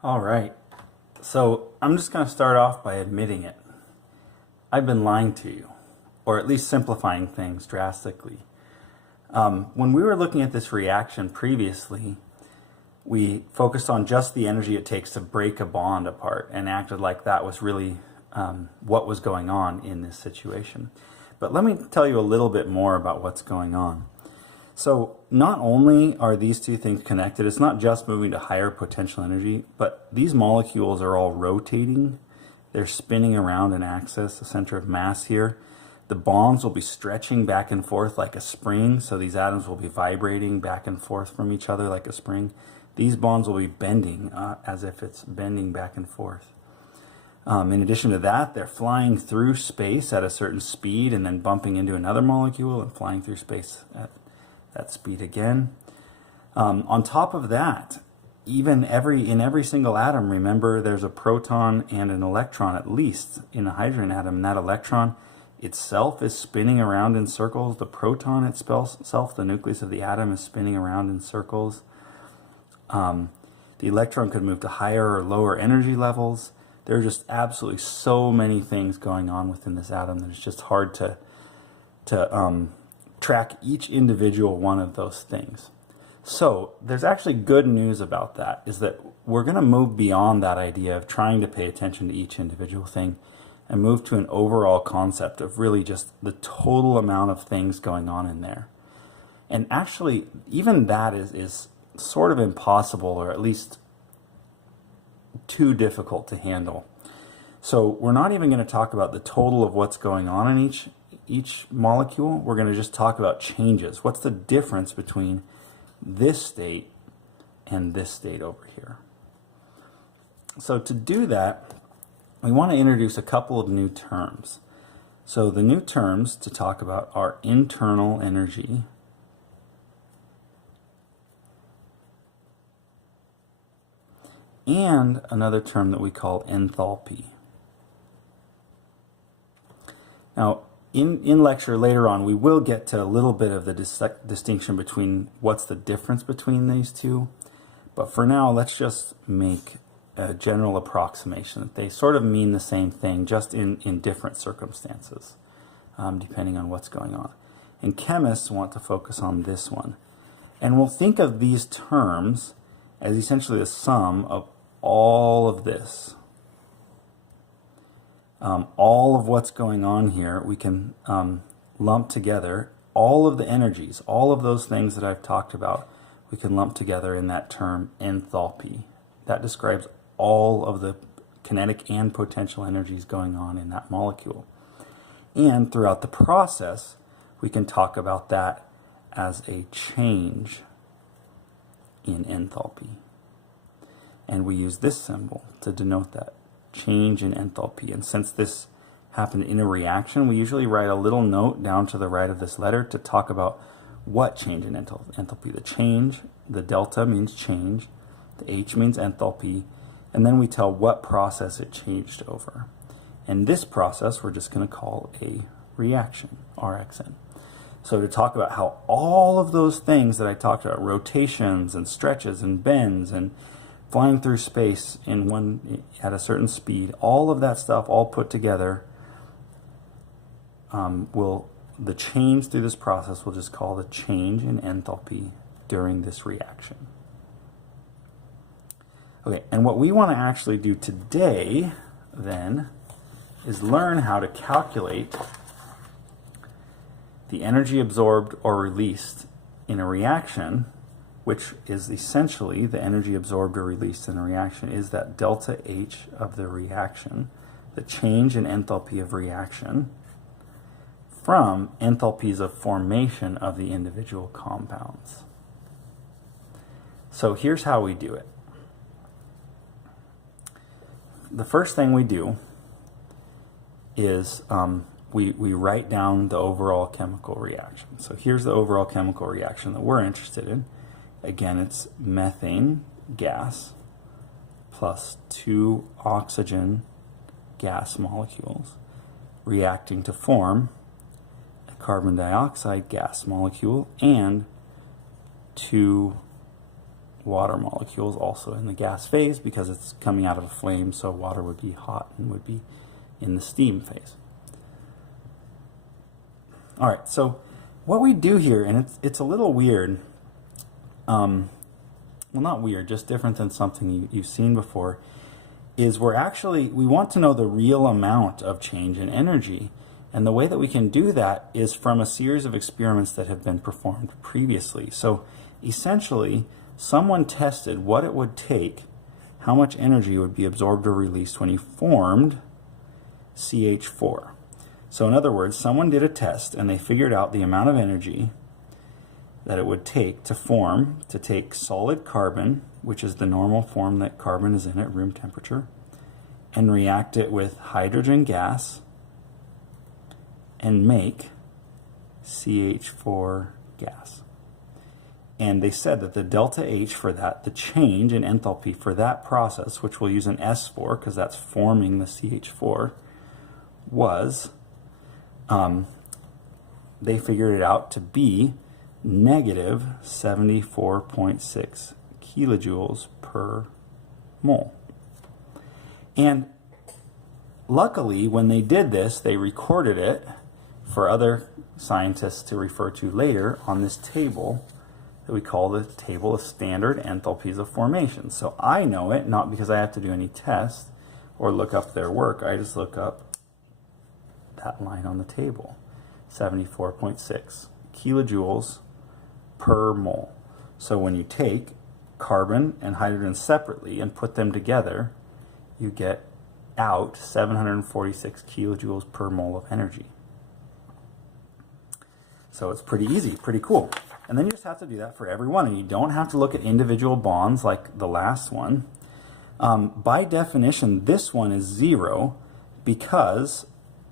All right, so I'm just going to start off by admitting it. I've been lying to you, or at least simplifying things drastically. When we were looking at this reaction previously, we focused on just the energy it takes to break a bond apart and acted like that was really what was going on in this situation. But let me tell you a little bit more about what's going on. So not only are these two things connected, it's not just moving to higher potential energy, but these molecules are all rotating. They're spinning around an axis, a center of mass here. The bonds will be stretching back and forth like a spring, so these atoms will be vibrating back and forth from each other like a spring. These bonds will be bending as if it's bending back and forth. In addition to that, they're flying through space at a certain speed and then bumping into another molecule and flying through space at that speed again. On top of that, even in every single atom, remember there's a proton and an electron at least in a hydrogen atom, and that electron itself is spinning around in circles. The proton itself, the nucleus of the atom, is spinning around in circles. The electron could move to higher or lower energy levels. There are just absolutely so many things going on within this atom that it's just hard to track each individual one of those things. So there's actually good news about that, is that we're going to move beyond that idea of trying to pay attention to each individual thing and move to an overall concept of really just the total amount of things going on in there. And actually, even that is sort of impossible, or at least too difficult to handle. So we're not even going to talk about the total of what's going on in each molecule. We're going to just talk about changes. What's the difference between this state and this state over here? So to do that, we want to introduce a couple of new terms. So the new terms to talk about are internal energy and another term that we call enthalpy. Now, in lecture later on, we will get to a little bit of the distinction between what's the difference between these two. But for now, let's just make a general approximation that they sort of mean the same thing, just in different circumstances, depending on what's going on. And chemists want to focus on this one. And we'll think of these terms as essentially the sum of all of this. All of what's going on here, we can lump together. All of the energies, all of those things that I've talked about, we can lump together in that term enthalpy. That describes all of the kinetic and potential energies going on in that molecule. And throughout the process, we can talk about that as a change in enthalpy. And we use this symbol to denote that, change in enthalpy. And since this happened in a reaction, we usually write a little note down to the right of this letter to talk about what change in enthalpy. The change, the delta means change, the H means enthalpy, and then we tell what process it changed over. And this process we're just going to call a reaction, RXN. So to talk about how all of those things that I talked about, rotations and stretches and bends and flying through space at a certain speed, all of that stuff all put together, the change through this process we'll just call the change in enthalpy during this reaction. Okay, and what we want to actually do today then is learn how to calculate the energy absorbed or released in a reaction, which is essentially the energy absorbed or released in a reaction is that delta H of the reaction, the change in enthalpy of reaction, from enthalpies of formation of the individual compounds. So here's how we do it. The first thing we do is we write down the overall chemical reaction. So here's the overall chemical reaction that we're interested in. Again, it's methane gas plus 2 oxygen gas molecules reacting to form a carbon dioxide gas molecule and 2 water molecules also in the gas phase because it's coming out of a flame, so water would be hot and would be in the steam phase. All right, so what we do here, and it's a little weird, well, not weird, just different than something you've seen before, is we want to know the real amount of change in energy. And the way that we can do that is from a series of experiments that have been performed previously. So essentially, someone tested what it would take, how much energy would be absorbed or released when you formed CH4. So in other words, someone did a test and they figured out the amount of energy that it would take to take solid carbon, which is the normal form that carbon is in at room temperature, and react it with hydrogen gas and make CH4 gas. And they said that the delta H for that, the change in enthalpy for that process, which we'll use an S for because that's forming the CH4, was, they figured it out to be negative 74.6 kilojoules per mole. And luckily, when they did this, they recorded it for other scientists to refer to later on this table that we call the table of standard enthalpies of formation. So I know it, not because I have to do any tests or look up their work. I just look up that line on the table, 74.6 kilojoules per mole. So when you take carbon and hydrogen separately and put them together, you get out 746 kilojoules per mole of energy. So it's pretty easy, pretty cool. And then you just have to do that for every one, and you don't have to look at individual bonds like the last one. By definition, this one is 0 because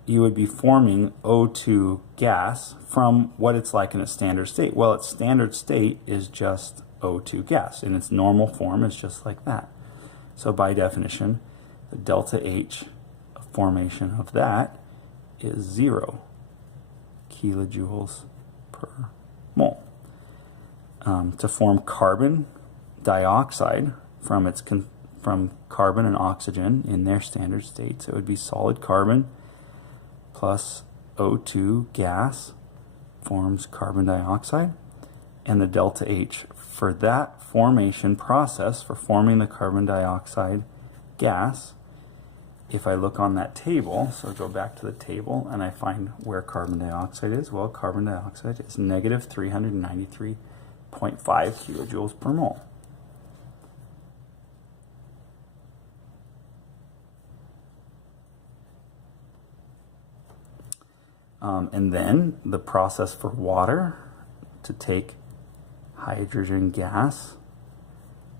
you would be forming O2 gas from what it's like in its standard state. Well, its standard state is just O2 gas. In its normal form, it's just like that. So by definition, the delta H of formation of that is 0 kilojoules per mole. To form carbon dioxide from carbon and oxygen in their standard states, it would be solid carbon plus O2 gas forms carbon dioxide, and the delta H for that formation process, for forming the carbon dioxide gas, if I look on that table, so go back to the table and I find where carbon dioxide is, well, carbon dioxide is negative 393.5 kilojoules per mole. And then the process for water to take hydrogen gas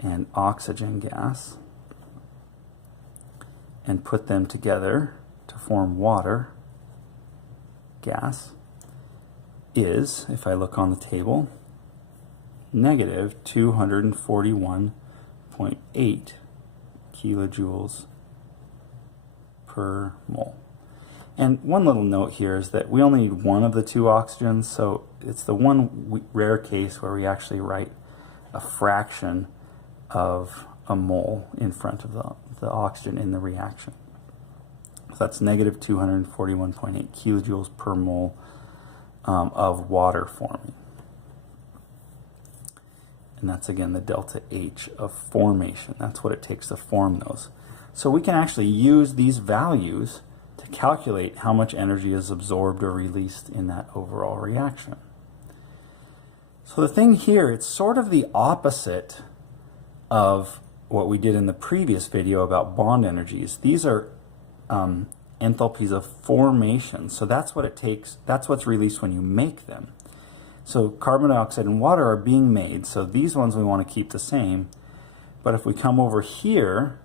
and oxygen gas and put them together to form water gas is, if I look on the table, negative 241.8 kilojoules per mole. And one little note here is that we only need one of the two oxygens, so it's the one rare case where we actually write a fraction of a mole in front of the oxygen in the reaction. So that's negative 241.8 kilojoules per mole of water forming. And that's again the delta H of formation. That's what it takes to form those. So we can actually use these values to calculate how much energy is absorbed or released in that overall reaction. So the thing here, it's sort of the opposite of what we did in the previous video about bond energies. These are enthalpies of formation. So that's what it takes, that's what's released when you make them. So carbon dioxide and water are being made, so these ones we want to keep the same. But if we come over here,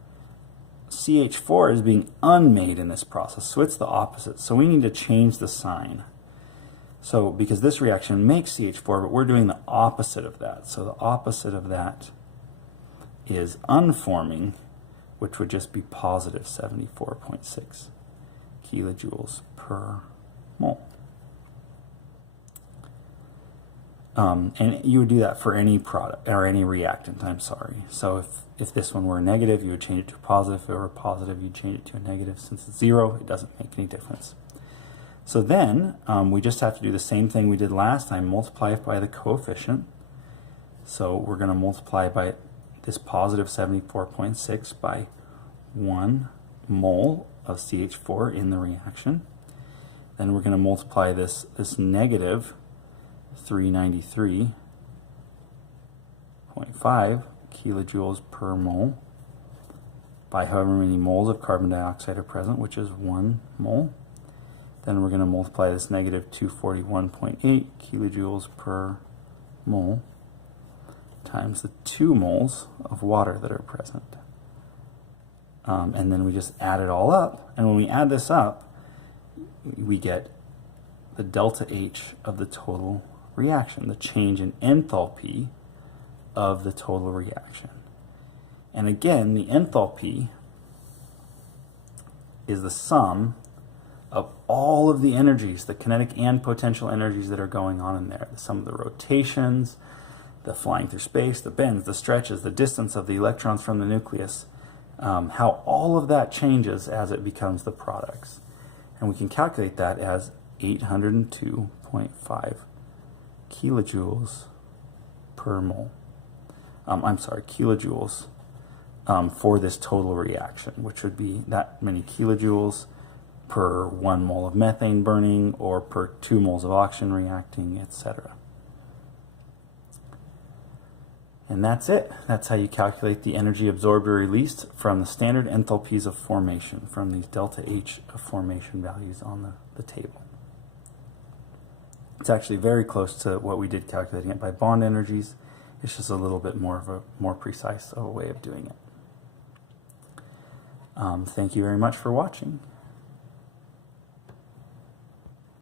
CH4 is being unmade in this process, so it's the opposite. So we need to change the sign. So because this reaction makes CH4, but we're doing the opposite of that. So the opposite of that is unforming, which would just be positive 74.6 kilojoules per mole. And you would do that for any product or any reactant, I'm sorry. So if this one were a negative, you would change it to a positive. If it were a positive, you'd change it to a negative. Since it's 0, it doesn't make any difference. So then we just have to do the same thing we did last time, multiply it by the coefficient. So we're going to multiply by this positive 74.6 by 1 mole of CH4 in the reaction. Then we're going to multiply this negative 393.5 kilojoules per mole by however many moles of carbon dioxide are present, which is 1 mole. Then we're going to multiply this negative 241.8 kilojoules per mole times the 2 moles of water that are present. And then we just add it all up. And when we add this up, we get the delta H of the total reaction, the change in enthalpy of the total reaction. And again, the enthalpy is the sum of all of the energies, the kinetic and potential energies that are going on in there. The sum of the rotations, the flying through space, the bends, the stretches, the distance of the electrons from the nucleus, how all of that changes as it becomes the products. And we can calculate that as 802.5 kilojoules per mole. Kilojoules for this total reaction, which would be that many kilojoules per 1 mole of methane burning or per 2 moles of oxygen reacting, etc. And that's it. That's how you calculate the energy absorbed or released from the standard enthalpies of formation, from these delta H of formation values on the table. It's actually very close to what we did calculating it by bond energies. It's just a little bit more precise of a way of doing it. Thank you very much for watching.